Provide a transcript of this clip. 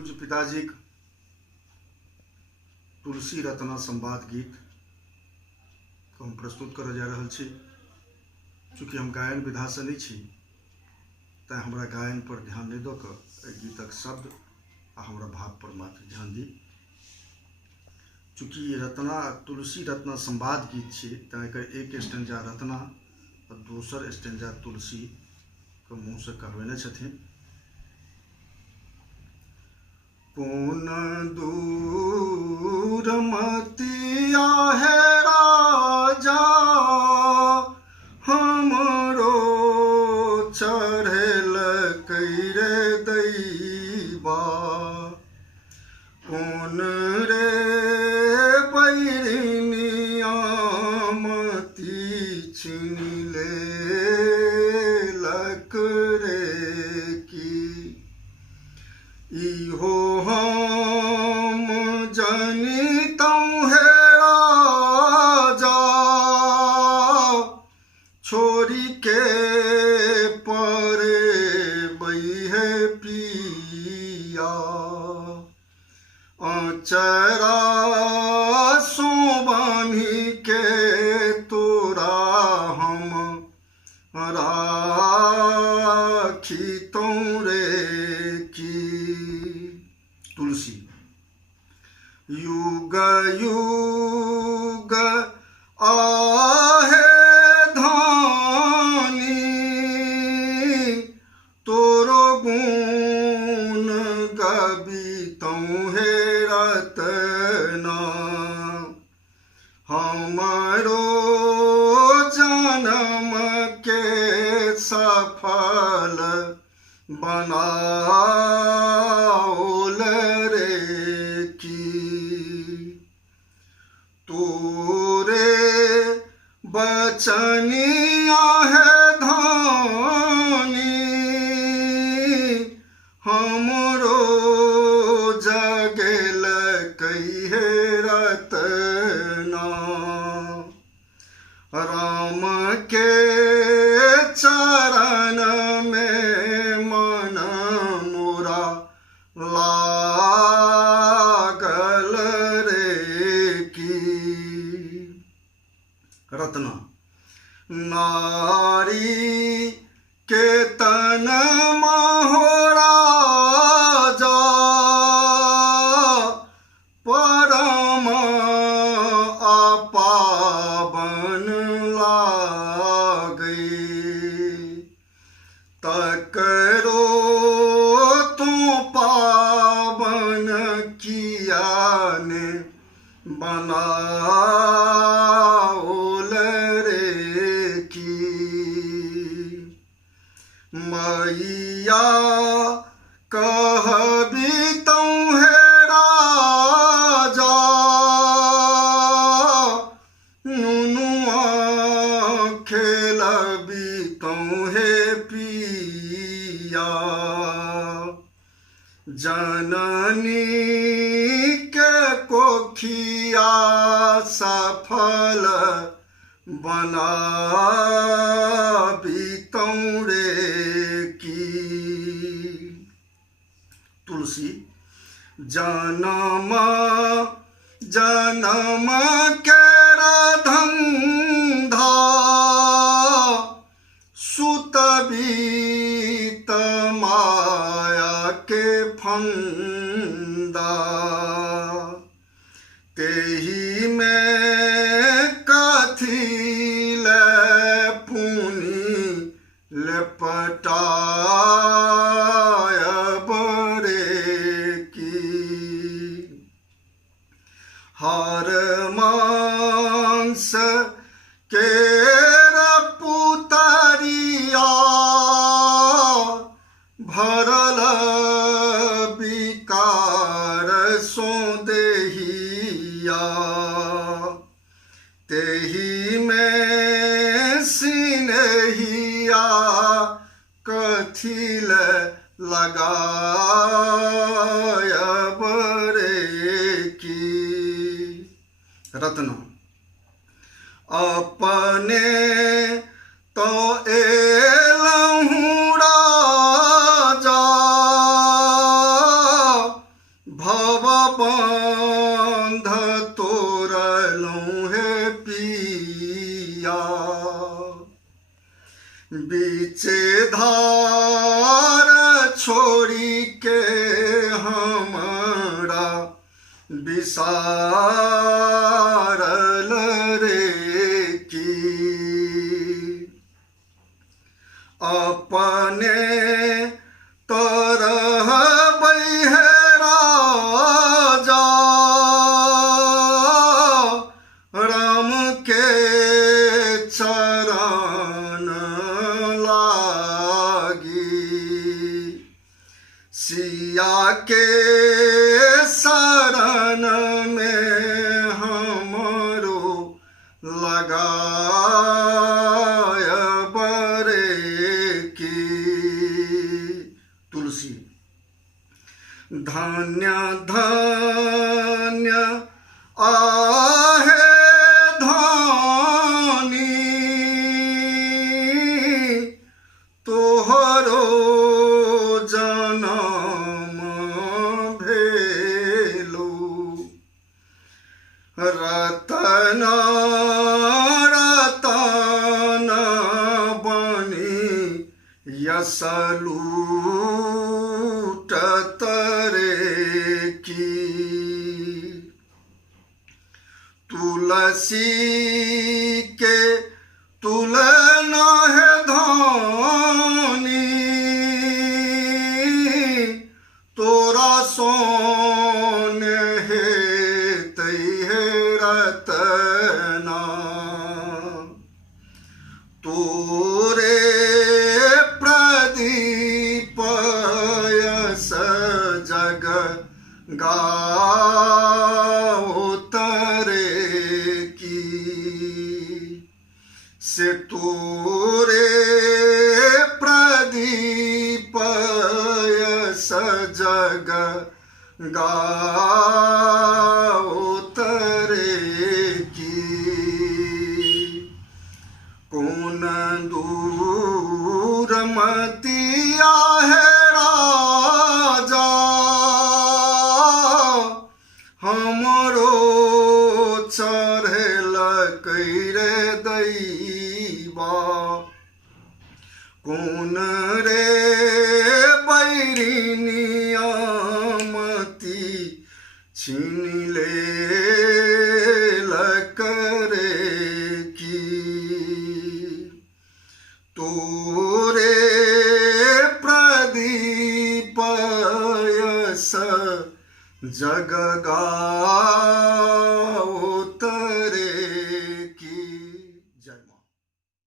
पूज्य पिताजी तुलसी रत्न संवाद गीत को हम प्रस्तुत कर जा रहा छी। चूँकि हम गायन विधा से नहीं छी तैं हमरा गायन पर ध्यान नहीं दऽ कऽ गीतक शब्द आ हमरा भाव पर मात्र ध्यान दी। चूँकि रत्ना तुलसी रत्न संवाद गीत छी तैं एकर एक स्टेंजा रत्ना और दोसर स्टेंजा तुलसी के मुँह से कहबेने छथिन। पुन दूर मतिया है राजा हमरो चढ़ल कैरे दैबा पुन रे बैरिनिया मति छीन लेलक रे की इहो हम जनितौं हे राजा छोरी के परे बैहे पिया अचरा सो बान्हि के तोरा हम राखितौं रे की। तुलसी युग युग आहे धानी तोरो गुण गबीतौं हे रतना हमारो जन्म के सफल बनाओल रे की तोरे बचनिया है धानी हमरो जगेल कहे रतना राम के चरण में मन मोरा लागल रे की। रत्ना नारी के तन महोरा जा परम अपावन लागे तकरो तू पावन किया ने बनाओल रे की। मैया कहबीतौं हे राजा नुनुआ खेलबीतौं हे पिया जननी के कोखिया सफल बनाबीतौं रे की। तुलसी जन्म जन्म के धंधा सुत बीत माया के फंदा तेही में कथी ले पुनि लपटाय बरे की। हर मांस के पुतरिया भरल विकार सो देहिया तेही में सिनहिया कथिल लगाय बरे की। रत्न अपने तो एलहूँ राजा बीचे धार छोड़ी के हमरा बिसारल रे की अपने तरह राजा राम के चरण लागी सिया के शरण में हमरो लगाय बरे की तुलसी धन्य धन्य आहे धानी तोहरो जनम भेलो रतन रतन बनी यश लूटत रे की तुलसी के तुलना है धानी तोरा सोन है तई है रतना तोरे प्रदीप यस जग गाओ तरे की से तोरे प्रदीप यस जग गाओ तरे की कौन दूर मतिया है राजा हमरो चढ़ल कैरे दैबा कौन रे बैरिनिया मती छीन ले करे की तोरे प्रदीप यस जग गाओ